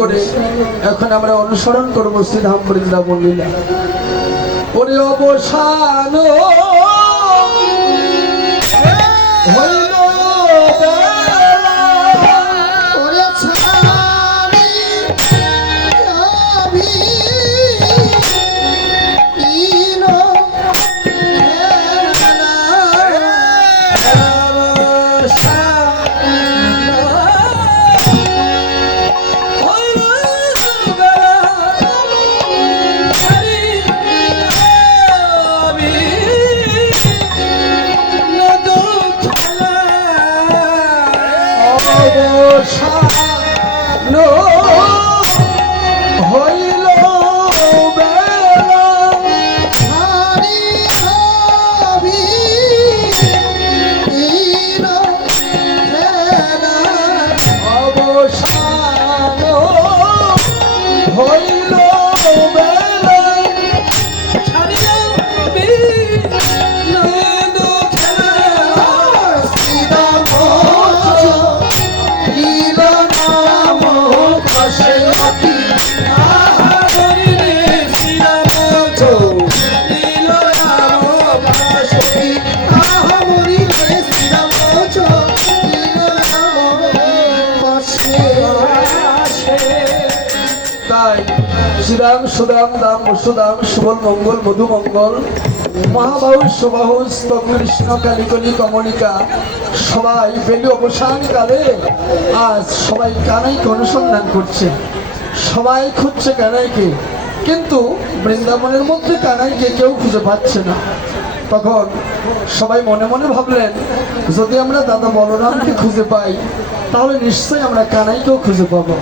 করে এখন আমরা অনুসরণ করবো শ্রীধাম বৃন্দাবন লীলা। ওরে অবসান হইল ওরে ছাড়ি অভিহীন অবসান হইল বেলা ছাড়ি অভিহীন অবসান হইল বেলা ছাড়িয়া বিনোদ খেলা শ্রীরাম লীল নাম খসে অতি তাই শ্রীরাম সুদাম দাম সুদাম সুবল মঙ্গল মধু মঙ্গল মহাবাহু সুবাহু কৃষ্ণ কালিকলি কমলিকা সবাই বেলি অবসান কালে আজ সবাই কানাইকে অনুসন্ধান করছে, সবাই খুঁজছে কানাইকে, কিন্তু বৃন্দাবনের মধ্যে কানাইকে কেউ খুঁজে পাচ্ছে না। তখন সবাই মনে মনে ভাবলেন, যদি আমরা দাদা বলরামকে খুঁজে পাই তাহলে নিশ্চয়ই আমরা কানাইকেও খুঁজে পাবো।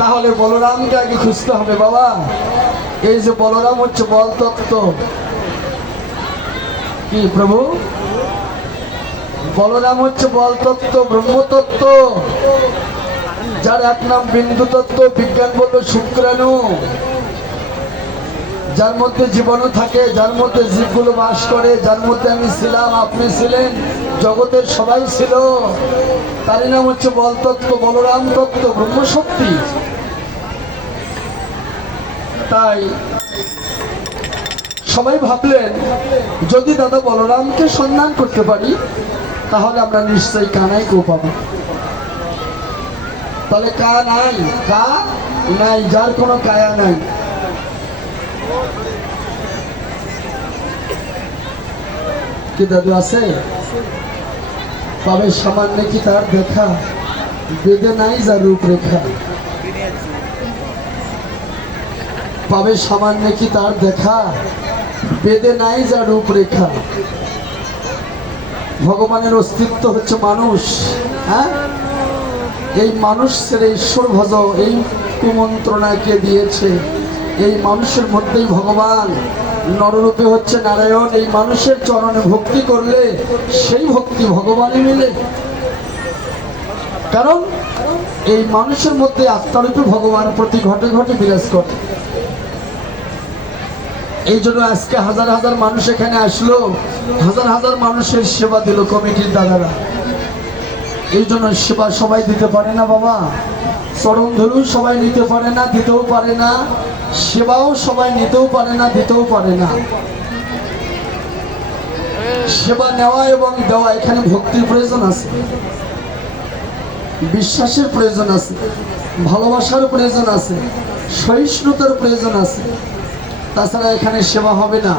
তাহলে বলরামকে আগে খুঁজতে হবে। বাবা, এই যে বলরাম হচ্ছে বল তত্ত্ব, কি প্রভু? বলরাম হচ্ছে বল তত্ত্ব, ব্রহ্মতত্ত্ব, যার এক নাম বিন্দু তত্ত্ব, বিজ্ঞান বলল শুক্রাণু, যার মধ্যে জীবাণু থাকে, যার মধ্যে জীবগুলো বাস করে, যার মধ্যে আমি ছিলাম, আপনি ছিলেন, জগতের সবাই ছিল, তারই নাম হচ্ছে বল তত্ত্ব, বলরাম তত্ত্ব, ব্রহ্মশক্তি। তাই সবাই ভাবলেন, যদি দাদা বলরামকে সন্ধান করতে পারি তাহলে আমরা নিশ্চয়ই কানাইকেও পাবো। তাহলে কা নাই, কা নাই, যার কোনো কায়া নাই। কি দাদু আছে? পাবে সামান্য কি তার দেখা, বেদে নাই যা রূপরেখা। পাবে সামান্য কি তার দেখা, বেদে নাই যা রূপরেখা। ভগবানের অস্তিত্ব হচ্ছে মানুষ, হ্যাঁ? এই মানুষ ছেড়ে ঈশ্বর ভজ, এই কুমন্ত্রণা কে দিয়েছে? এই মানুষের মধ্যেই ভগবান, নররূপে হচ্ছে নারায়ণ। এই মানুষের চরণে ভক্তি করলে সেই ভক্তি ভগবানই মিলে, কারণ এই মানুষের মধ্যে আত্মারূপে ভগবান প্রতি ঘটে ঘটে বিরাজ করে। এই জন্য আজকে হাজার হাজার মানুষ এখানে আসলো, হাজার হাজার মানুষের সেবা দিল কমিটির দাদারা। এই জন্য সেবা সবাই দিতে পারে না বাবা, চরণ ধরু সবাই নিতে পারে না, দিতেও পারে না, সেবাও সবাই নিতেও পারে না, দিতেও পারে না। সেবা নেওয়া এবং দেওয়া, এখানে ভক্তির প্রয়োজন আছে, বিশ্বাসের প্রয়োজন আছে, ভালোবাসার প্রয়োজন আছে, সহিষ্ণুতার প্রয়োজন আছে, তাছাড়া এখানে সেবা হবে না।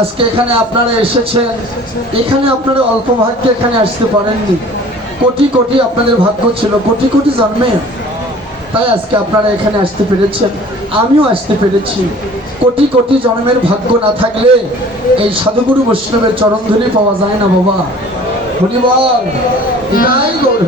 আজকে এখানে আপনারা এসেছেন, এখানে আপনারা অল্প ভাগ্যে এখানে আসতে পারেননি, কোটি কোটি আপনাদের ভাগ্য ছিল, কোটি কোটি জন্মে, তাই আজকে আপনারা এখানে আসতে পেরেছেন, আমিও আসতে পেরেছি। কোটি কোটি জন্মের ভাগ্য না থাকলে এই সাধুগুরু বৈষ্ণবের চরণধুলি পাওয়া যায় না বাবা। হরি বল, নাই গৌর।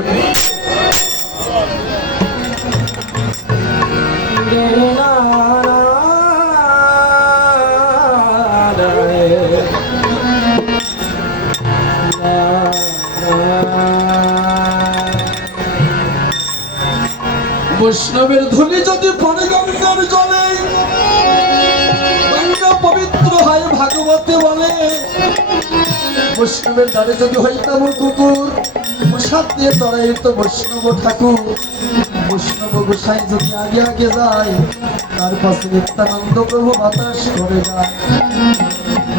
বৈষ্ণবের ধুলি যদি পড়ে গঙ্গার জলে, গঙ্গা পবিত্র হয় ভাগবতে বলে। বৈষ্ণবের দ্বারে যদি হইতাম কুকুর, সাত দিয়ে তরাই তো বৈষ্ণব ঠাকুর। বৈষ্ণব গোসাই যদি আগে আগে যায়, তার পাশে নিত্যানন্দ প্রভু বাতাস করে যায়।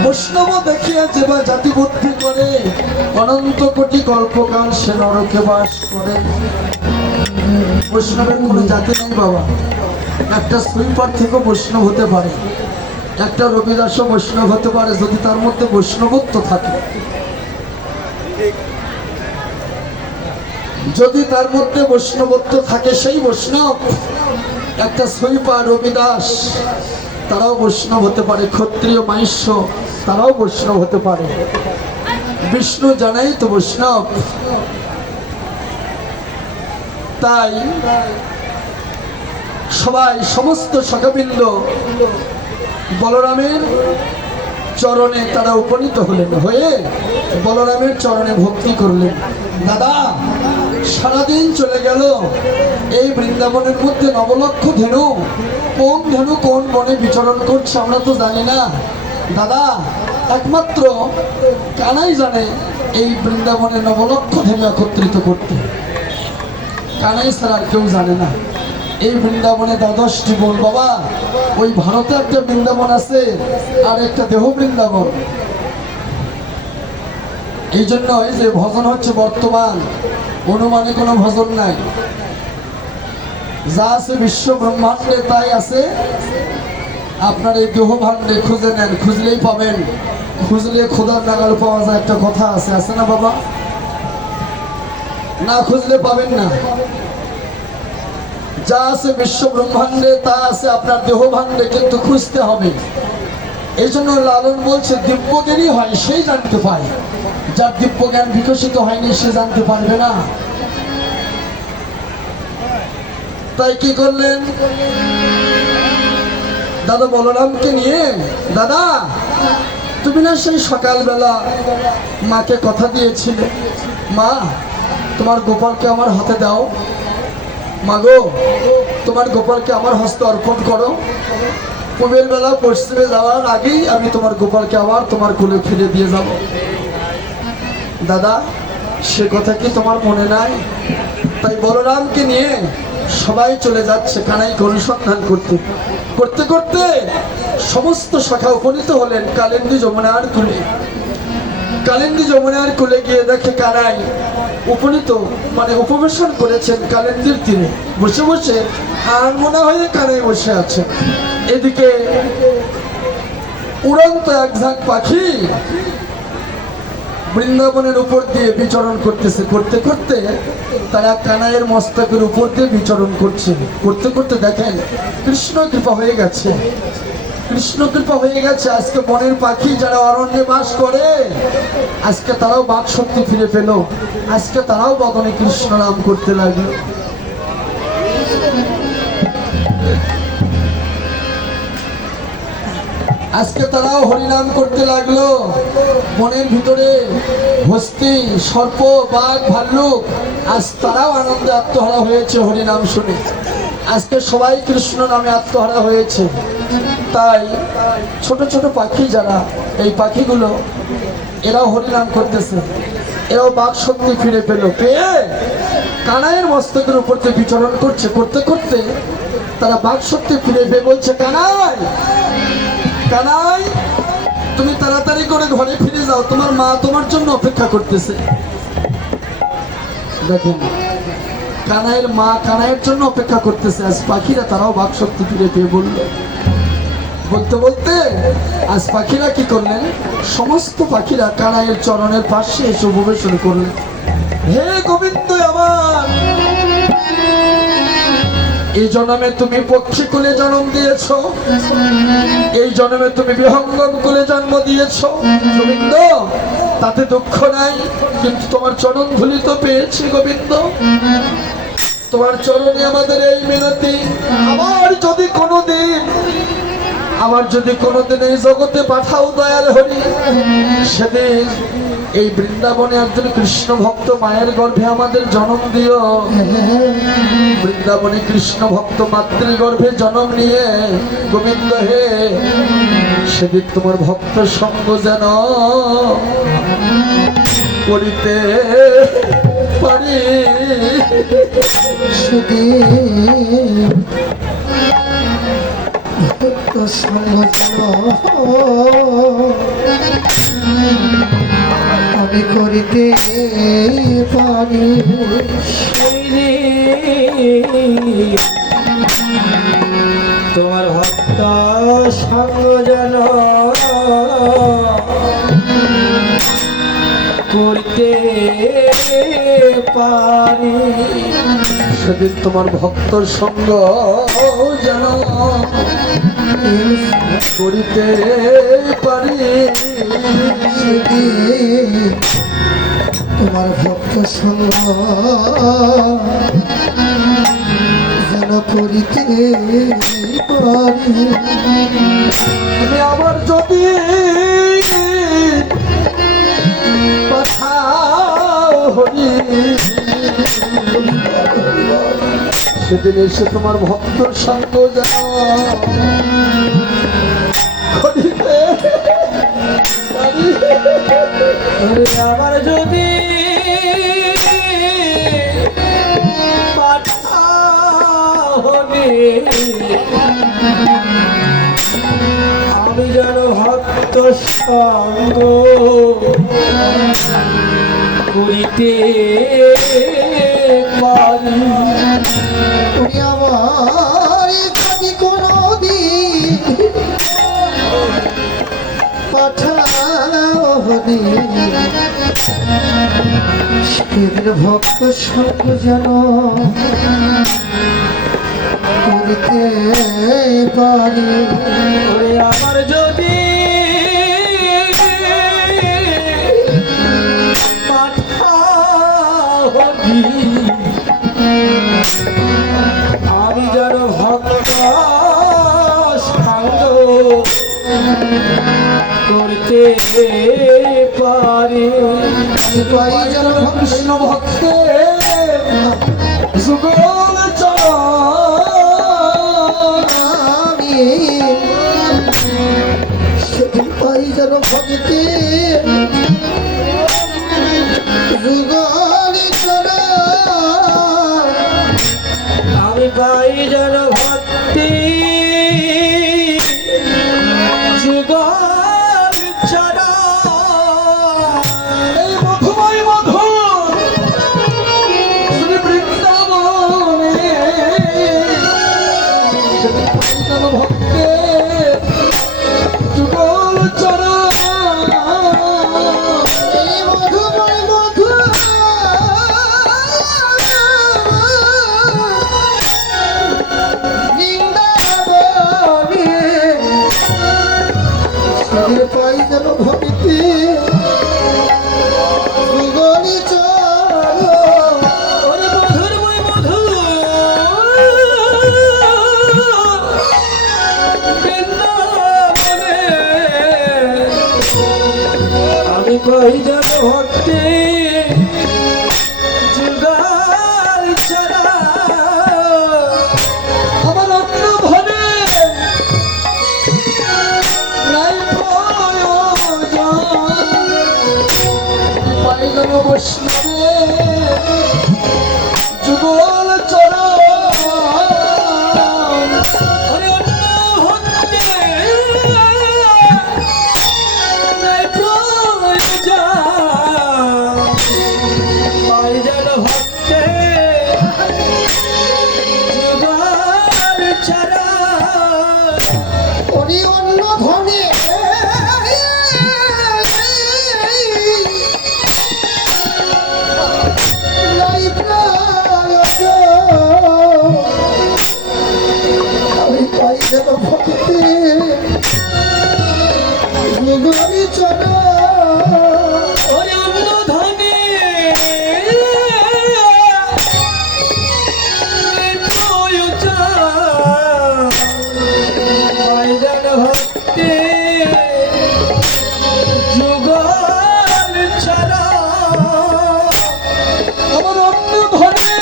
বৈষ্ণব দেখিয়া যে বা জাতি বুদ্ধি করে, অনন্ত কোটি কল্পকাল সে নরকে বাস করে। বৈষ্ণবের কোনো জাতি নেই বাবা। একটা সুইপার থেকেও বৈষ্ণব হতে পারে, একটা রবিদাসও বৈষ্ণব হতে পারে, যদি তার মধ্যে বৈষ্ণবত্ব থাকে। যদি তার মধ্যে বৈষ্ণবত্ব থাকে, সেই বৈষ্ণব। একটা সুইপার, রবিদাস, তারাও বৈষ্ণব হতে পারে। ক্ষত্রিয়, মাহিষ্য, তারাও বৈষ্ণব হতে পারে। বিষ্ণু জানাই তো বৈষ্ণব। তাই সবাই, সমস্ত সখাবৃন্দ বলরামের চরণে তারা উপনীত হলেন, হয়ে বলরামের চরণে ভক্তি করলেন। দাদা, সারাদিন চলে গেল, এই বৃন্দাবনের মধ্যে নবলক্ষ ধেনু, কোন ধেনু কোন বনে বিচরণ করছে আমরা তো জানি না। দাদা, একমাত্র কানাই জানে এই বৃন্দাবনে নবলক্ষ ধেনু একত্রিত করতে। কানাই ছাড়া আর কেউ জানে না। এই বৃন্দাবনে 12টি বন বাবা। ওই ভারতে একটা বৃন্দাবন আছে, আর একটা দেহ বৃন্দাবন। এই জন্য এই যে ভজন হচ্ছে বর্তমান, অনুমানে কোনো ভজন নাই। যা আছে বিশ্ব ব্রহ্মাণ্ডে তাই আছে। আপনার এই দেহ ভাণ্ডে খুঁজে নেন, খুঁজলেই পাবেন। খুঁজলে খোদার নাগাল পাওয়া যায়, একটা কথা আছে, আছে না বাবা? না খুঁজলে পাবেন না। যা আছে বিশ্ব ব্রহ্মাণ্ডে তা আছে আপনার দেহ ভাণ্ডে, কিন্তু খুঁজতে হবে। এই জন্য লালন বলছে, দিব্য জ্ঞানী হয় সেই জানতে পায়, যার দিব্য জ্ঞান বিকশিত হয়নি সে জানতে পারবে না। তাই কি করলেন দাদা বলরামকে নিয়ে? দাদা, তুমি না সেই সকালবেলা মাকে কথা দিয়েছিলে, মা তোমার গোপালকে আমার হাতে দাও, মাগো তোমার গোপালকে আমার হস্তে অর্পণ করো। পূবের বেলা পশ্চিমে যাওয়ার আগেই আমি তোমার গোপালকে আবার তোমার কোলে ফিরে দিয়ে যাব। দাদা, সে কথা কি তোমার মনে নাই? তাই বলরামকে নিয়ে সবাই চলে যাচ্ছে কানাইকে অনুসন্ধান করতে। করতে করতে সমস্ত শাখা উপনীত হলেন কালিন্দী যমুনার কূলে। কালিন্দী যমুনার কূলে গিয়ে দেখে কানাই উপনীত, মানে উপবেশন করেছেন কালিন্দীর তীরে বসে বসে, আর মনে হয়ে কানাই বসে আছে। এদিকে উড়ন্ত এক ঝাঁক পাখি বৃন্দাবনের উপর দিয়ে বিচরণ করতেছে। করতে করতে তারা কানাইয়ের মস্তকের উপর দিয়ে বিচরণ করছে। করতে করতে দেখেন কৃষ্ণ কৃপা হয়ে গেছে। কৃষ্ণ কৃপা হয়ে গেছে। আজকে বনের পাখি যারা অরণ্যে বাস করে, আজকে তারাও বাক শক্তি ফিরে পেল। আজকে তারাও বদনে কৃষ্ণ নাম করতে লাগলো। আজকে তারাও হরিনাম করতে লাগলো। বনের ভিতরে হস্তি, সর্প, বাঘ, ভাল্লুক, আজ তারাও আনন্দে আত্মহারা হয়েছে হরিনাম শুনে। আজকে সবাই কৃষ্ণ নামে আত্মহারা হয়েছে। তাই ছোট ছোট পাখি যারা, এই পাখিগুলো এরাও হরিনাম করতেছে, এরাও বাক শক্তি ফিরে পেল। পেয়ে কানাইয়ের মস্তকের উপর দিয়ে বিচরণ করছে। করতে করতে তারা বাক শক্তি ফিরে পেয়ে বলছে, কানাই কানাই, তুমি তাড়াতাড়ি করে ঘরে ফিরে যাও, তোমার মা তোমার জন্য অপেক্ষা করতেছে। দেখেন, কানাইয়ের মা কানাইয়ের জন্য অপেক্ষা করতেছে। আজ পাখিরা তারাও বাক শক্তি ফিরে পেয়ে বলল। বলতে বলতে আজ পাখিরা কি করলেন, সমস্ত পাখিরা কানাইয়ের চরণের পাশে এসে উপবেশন করলেন। হে গোবিন্দ আমার, এই জন্মে তুমি পক্ষী কুলে জন্ম দিয়েছ, এই জন্মে তুমি বিহঙ্গম কুলে জন্ম দিয়েছ গোবিন্দ, তাতে দুঃখ নাই, কিন্তু তোমার চরণ ধুলি তো পেয়েছি গোবিন্দ। তোমার চরণে আমাদের এই মিনতি, আমার যদি কোনোদিন এই জগতে পাঠাও দয়াল হরি, সেদিন এই বৃন্দাবনে একজন কৃষ্ণ ভক্ত মায়ের গর্ভে আমাদের জন্ম দিও। বৃন্দাবনে কৃষ্ণ ভক্ত মাতৃগর্ভে জন্ম নিয়ে গোবিন্দ হে, সেদিন তোমার ভক্ত সঙ্গ যেন করিতে পারি সেদিন ভক্ত সঙ্গ যেন আমি করিতে পারি। তোমার ভক্ত সঙ্গ যেন করতে পারি। সেদিন তোমার ভক্তর সঙ্গ যেন করিতে পারি। সেদিন তোমার ভক্ত সঙ্গ যেন করিতে পারি। তুমি আবার যদি পাঠাও হরি, সেদিন এসে তোমার ভক্তর সঙ্গ যেন করিতে পারি। আমার যদি পাঠাবে আমি যেন ভক্ত সঙ্গ করিতে পারি। তুমি আমার যদি কোনদিন পাঠাও হরি, সেদিন ভক্ত সঙ্গ যেন করিতে পারি। ওরে আমার যদি পাঠাবি আমি যেন ভক্ত সঙ্গ করতে পারি। পাই যেন কৃষ্ণ ভক্তে যুগল চরণ, আমি সেদিন পাই যেন ভক্তি যুগল চরণ। আমি পাই যেন ভক্তি যুগল চরণ। এই মধুময় মধু শ্রী বৃন্দাবনে, সেদিন পাই যেন ভক্তে যুগল চরণ। এই মধুময় মধু বৃন্দাবনে, সেদিন পাই যেন ভক্তি যুগল চরণ। ওরে মধুর মই মধু বৃন্দাবনে, আমি কই যেন ভক্তি যুগল চরণ। আমার অন্য ধনে নাই প্রয়োজন, পাই যেন বৈষ্ণবে যুগল চরণ। ওরে অন্য ভক্তি নাই প্রয়োজন, পাই যেন ভক্তি যুগল চরণ। ওরে অন্য ধনে নাই প্রয়োজন, আমি পাই যেন ভক্তি যুগল চরণ। ওরে অন্য ধনে প্রয়োজন, পাই যেন ভক্তি যুগল চরণ। আমার অন্য ধনে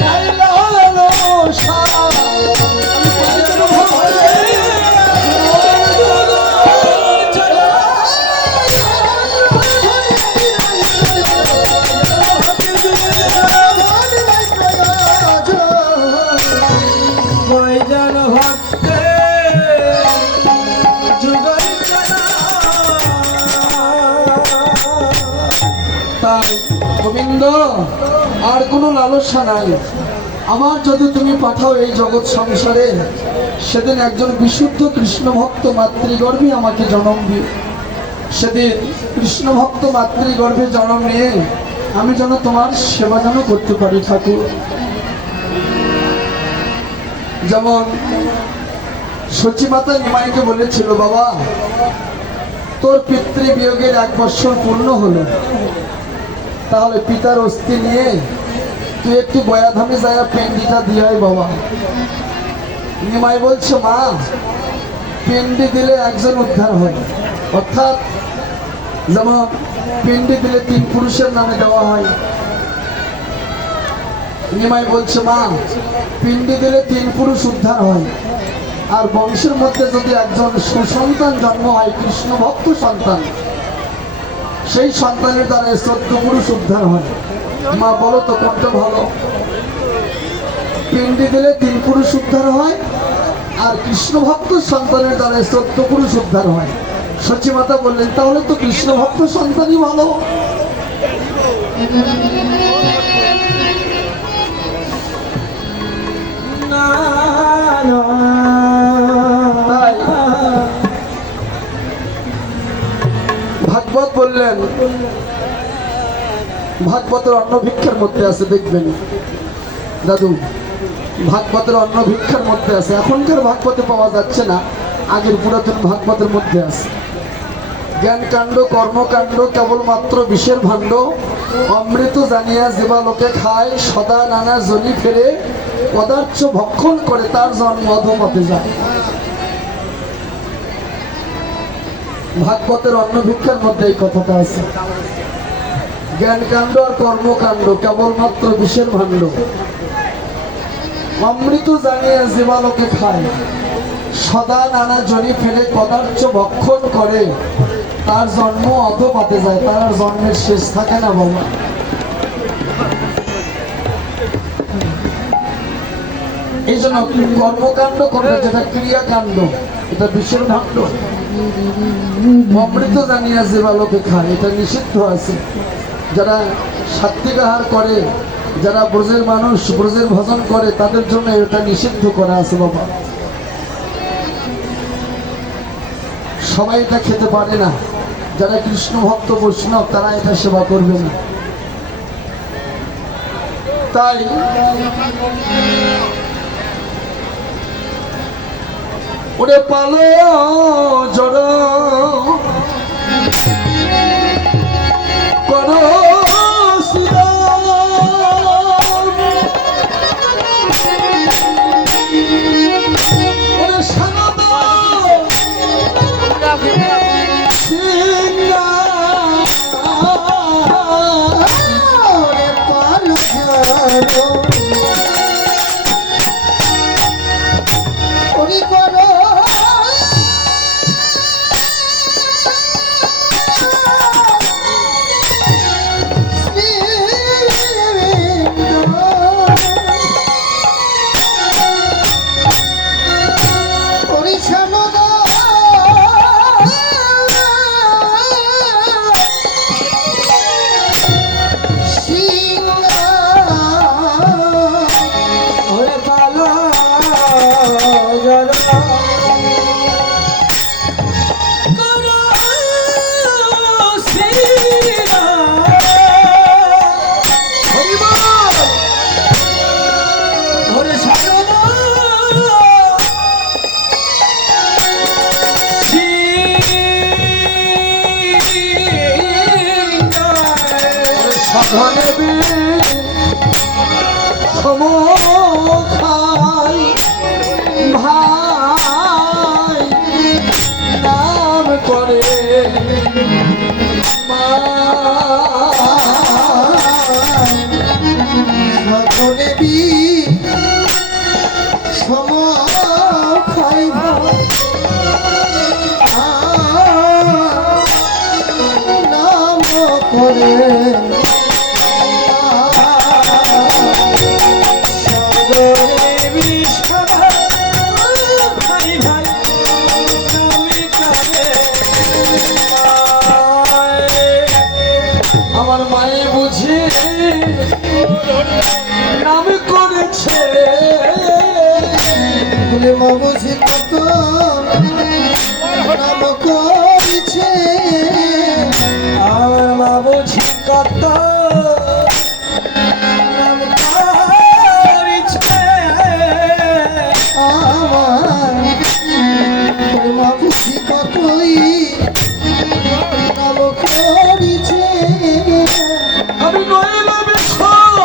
নাই লালসা, নাই গোবিন্দ, আর কোনো লালসা নাই। আমার যদি তুমি পাঠাও এই জগৎ সংসারে, সেদিন একজন বিশুদ্ধ কৃষ্ণ ভক্ত মাতৃগর্ভে আমাকে জন্ম দিও। সেদিন কৃষ্ণ ভক্ত মাতৃগর্ভে জন্ম নিয়ে আমি যেন তোমার সেবা যেন করতে পারি ঠাকুর। যেমন সচিমাতা নিমাইকে বলেছিল, বাবা তোর পিতৃবিয়োগের 1 বৎসর পূর্ণ হলো, তাহলে পিতার অস্থি নিয়ে তুই একটু বয়াধামে যায় পেন্ডিটা দিয়ে আয় বাবা। নিমাই বলছে, মা পিন্ডি দিলে একজন উদ্ধার হয়, অর্থাৎ যেমন পিন্ডি দিলে 3 পুরুষের নামে দেওয়া হয়। নিমাই বলছে, মা পিন্ডি দিলে 3 পুরুষ উদ্ধার হয়, আর বংশের মধ্যে যদি একজন সুসন্তান জন্ম হয়, কৃষ্ণ ভক্ত সন্তান, সেই সন্তানের দ্বারা 14 পুরুষ উদ্ধার হয়। মা বলো তো কোনটা ভালো? পিন্ডি দিলে 3 পুরুষ উদ্ধার হয়, আর কৃষ্ণ ভক্ত সন্তানের দ্বারা 14 পুরুষ উদ্ধার হয়। সচিমাতা বললেন, তাহলে তো কৃষ্ণ ভক্ত সন্তানই ভালো। তাই ভাগবত বললেন, ভাগবতের অন্ন ভিক্ষার মধ্যে আছে, দেখবেন দাদু, ভাগবতের অন্ন ভিক্ষার মধ্যে আছে। এখনকার ভাগবতে পাওয়া যাচ্ছে না, আগের পুরাতন ভাগবতের মধ্যে আছে। জ্ঞান কাণ্ড কর্মকাণ্ড কেবলমাত্র বিষের ভাণ্ড, অমৃত জানিয়া জীবা লোকে খায়, সদা নানা জনি ফেরে, পদার্থ ভক্ষণ করে তার জন্ম অধোপথে যায়। ভাগবতের অন্ন ভিক্ষার মধ্যে এই কথাটা আছে। জ্ঞান কাণ্ড আর কর্মকাণ্ড কেবলমাত্র বিষের ভাণ্ড, অমৃত জানিয়া জীবালোকে খায়, সদা নানা জনি ফেলে পদার্থ ভক্ষণ করে তার জন্ম অধোপথে যায়, তার আর জন্মের শেষ থাকে না বাবা। এই জন্য কর্মকাণ্ড করবে, যেটা ক্রিয়াকাণ্ড, এটা বিষের ভাণ্ড। অমৃত জানিয়া জীবালোকে খায়, এটা নিষিদ্ধ আছে। যারা সাত্বিক আহার করে, যারা ব্রজের মানুষ, ব্রজের ভজন করে, তাদের জন্য এটা নিষিদ্ধ করা আছে বাবা। সবাই এটা খেতে পারে না, যারা কৃষ্ণ ভক্ত বৈষ্ণব তারা এটা সেবা করবে না। তাই ওরে পালো জড় করো ধনেবি সমখাই ভাই নাম করে ধনেবি সমখাই ভাই নাম করে আমার মায়ে নাম করেছে বলে মা বুঝি কত নাম করেছে আমার মা বুঝি কত নাম করেছে। আমার বলে মা বুঝি কতই নাম করেছে আমি নইলে বিষম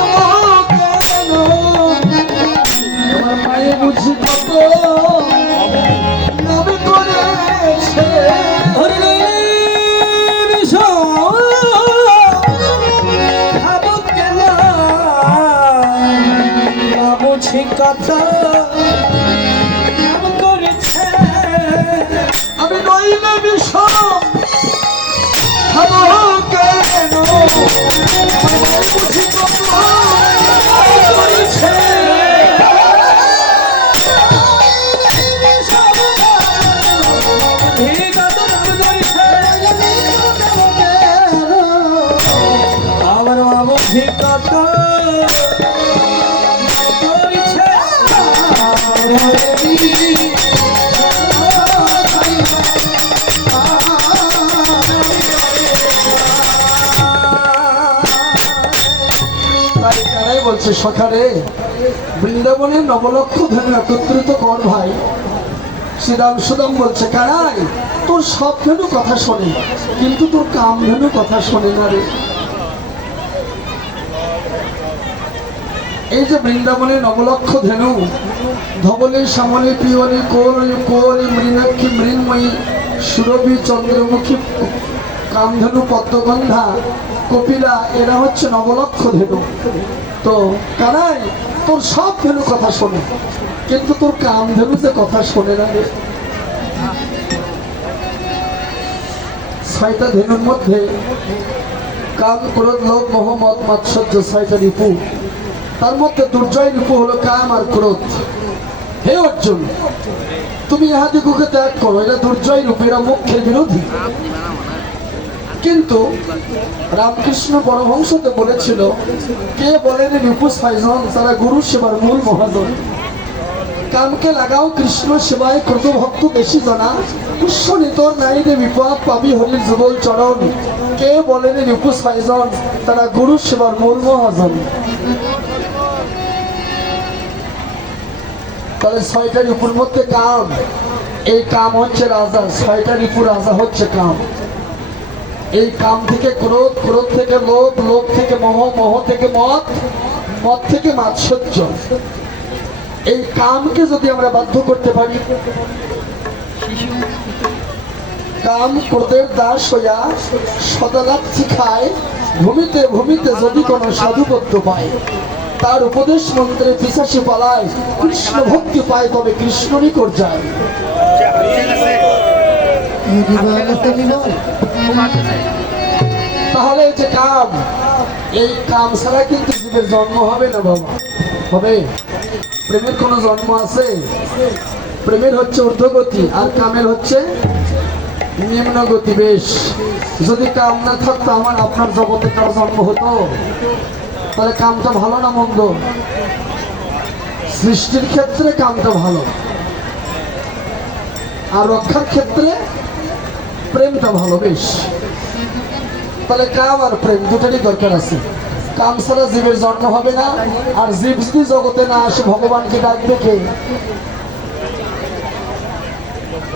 আমার কেন আমার মায়ে বুঝি কত নাম করেছে ওরে নইলে বিষম খাবো কেন? মা বুঝি কত নাম করেছে। আমি নইলে বিষম খাবো কেন আমার মায়ে বুঝি কত নাম করেছে হে কত নাম করেছে। আমার মা বুঝি কত নাম করেছে। তাই তারাই বলছে সখারে বৃন্দাবনের নবলক্ষ ধেনু একত্রিত কর ভাই। শ্রীরাম সুদাম বলছে কারাই তোর সব ধেনু কথা শোনে কিন্তু তোর কাম ধেনু কথা শোনে না রে। এই যে বৃন্দাবনের নবলক্ষ ধেনু ধবলী শ্যামলী পিয়লী কৌরী কৌরী মৃণাক্ষী মৃন্ময়ী সুরভি চন্দ্রমুখী কামধেনু পদ্মগন্ধা কপিলা এরা হচ্ছে নবলক্ষ ধেনু। তো কানাই তোর সব ধেনু কথা শোনে কিন্তু তোর কামধেনু যে কথা শোনে না রে। ছয়টা ধেনুর মধ্যে কাম ক্রোধ লোভ মোহ মদ মাৎসর্য ছয়টা রিপু, তার মধ্যে দুর্জয় রিপু হলো কাম আর ক্রোধ। হে অর্জুন তুমি ইহাদিগুকে ত্যাগ করো, এরা দুর্জয় রূপ, এরা মুখ্যের বিরোধী। কিন্তু রামকৃষ্ণ পরমহংসতে বলেছিল কে বলেন রিপু ছয়জন তারা গুরু সেবার মূল মহাজন। কামকে লাগাও কৃষ্ণ সেবায় ক্রোধ ভক্ত বেশি জনা পুষ্য নিতর নাই রে বিপদ পাবি হরির যুগল চরণ। কে বলেন রিপু ছয়জন তারা গুরু সেবার মূল মহাজন। তাহলে ছয়টা রিপুর মধ্যে কাম, এই কাম হচ্ছে রাজা, ছয়টা রিপু রাজা হচ্ছে কাম। এই কাম থেকে ক্রোধ, ক্রোধ থেকে লোভ, লোভ থেকে মোহ, মোহ থেকে মদ, মদ থেকে মাৎসর্য। এই কামকে যদি আমরা বাধ্য করতে পারি, কাম ক্রোধের দাস হইয়া সদালাচ্ছি খায়, ভূমিতে ভূমিতে যদি কোনো সাধুপত্য পায়, তার উপদেশ মন্ত্রে পিছাসি পালায়, কৃষ্ণ ভক্তি পায় তবে কৃষ্ণ নিকট যায়। তাহলে এই যে কাম, এই কাম ছাড়া কিন্তু জীবের জন্ম হবে না বাবা। হবে? প্রেমের কোনো জন্ম আছে? প্রেমের হচ্ছে ঊর্ধ্বগতি আর কামের হচ্ছে নিম্নগতি। বেশ, যদি কাম না থাকতো আমার আপনার জগতে কার জন্ম হতো? তাহলে কামটা ভালো না মন্দ? সৃষ্টির ক্ষেত্রে কামটা ভালো, আর রক্ষার ক্ষেত্রে প্রেমটা ভালো। বেশ, তাহলে কাম আর প্রেম দুটারই দরকার আছে। কাম ছাড়া জীবের জন্ম হবে না, আর জীব যদি জগতে না আসে ভগবানকে ডাকবে কে?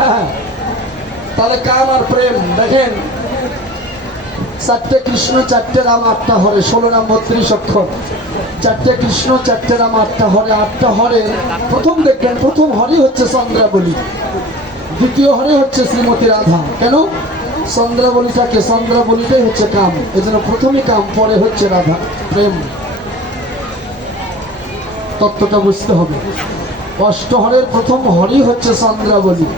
হ্যাঁ, তাহলে কাম আর প্রেম দেখেন, চারটে কৃষ্ণ চারটে রাম আটটা হরে, 16 নাম 32 অক্ষর। চারটে কৃষ্ণ চারটে রাম আটটা হরে, আটটা হরে প্রথম দেখবেন প্রথম হরি হচ্ছে চন্দ্রাবলী, দ্বিতীয় হরে হচ্ছে শ্রীমতী রাধা। কেন? চন্দ্রাবলীটাকে, চন্দ্রাবলীটাই হচ্ছে কাম, এজন্য প্রথমে কাম পরে হচ্ছে রাধা প্রেম। তত্ত্বটা বুঝতে হবে। অষ্টহরের প্রথম হরি হচ্ছে চন্দ্রাবলী।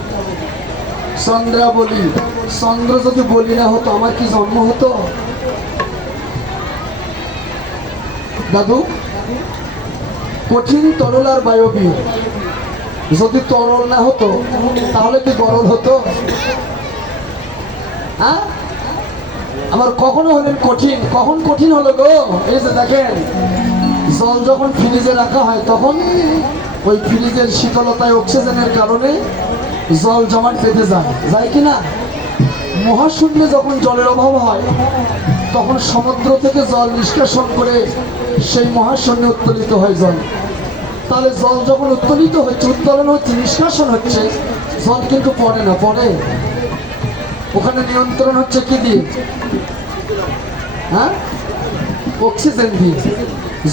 চন্দ্রাবলী, চন্দ্র যদি বলি না হতো আমার কি জন্ম হতো দাদু? কঠিন তরল আর বায়বীয়, যদি তরল না হতো তাহলে কি গরল হতো? হ্যাঁ, আবার কখনো হলেন কঠিন। কখন কঠিন হলো গো? এই যে দেখেন, জল যখন ফ্রিজে রাখা হয় তখন ওই ফ্রিজের শীতলতায় অক্সিজেনের কারণে জল জমাট বেঁধে যায়, যায় কি না? মহাশূন্যে যখন জলের অভাব হয় তখন সমুদ্র থেকে জল নিষ্কাশন করে সেই মহাশূন্যে উত্তোলিত হয় জল। তাহলে জল যখন উত্তোলিত হচ্ছে, উত্তোলন হচ্ছে, নিষ্কাশন হচ্ছে, জল কিন্তু পড়ে না, পড়ে। ওখানে নিয়ন্ত্রণ হচ্ছে কি দিয়ে? হ্যাঁ, অক্সিজেন দিয়ে।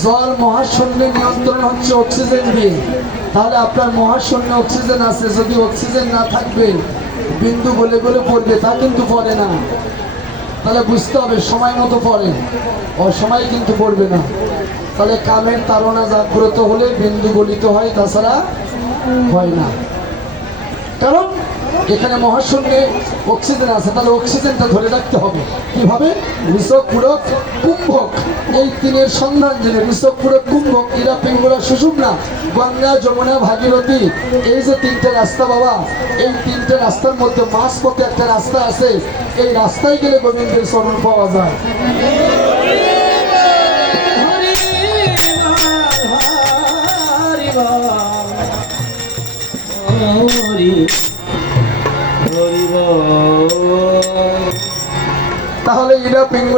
জল মহাশূন্যে নিয়ন্ত্রণ হচ্ছে অক্সিজেন দিয়ে। তাহলে আপনার মহাশূন্যে অক্সিজেন আছে, যদি অক্সিজেন না থাকবে বিন্দু গলে গলে পড়বে, তা কিন্তু পড়ে না। তাহলে বুঝতে হবে সময় মতো পড়ে, অসময় কিন্তু পড়বে না। তাহলে কামের তাড়না জাগ্রত হলে বিন্দু গলিত হয়, তাছাড়া হয় না। কারণ এখানে মহাশূন্যে অক্সিজেন আছে, তাহলে অক্সিজেনটা ধরে রাখতে হবে। কিভাবে? ঋষভ, পুরক, কুম্ভক, এই তিনের সন্ধান জেনে ঋষভ, পুরক, কুম্ভক, ইরা, পিঙ্গলা, সুষুম্না, গঙ্গা, যমুনা, ভাগীরথী, এই যে তিনটে রাস্তা বাবা, এই তিনটে রাস্তার মধ্যে মাঝপথে একটা রাস্তা আছে। এই রাস্তায় গেলে গোবিন্দের চরণ পাওয়া যায়। হরি বল, হরি হরি বল। তাহলে ইরা, পিঙ্গলা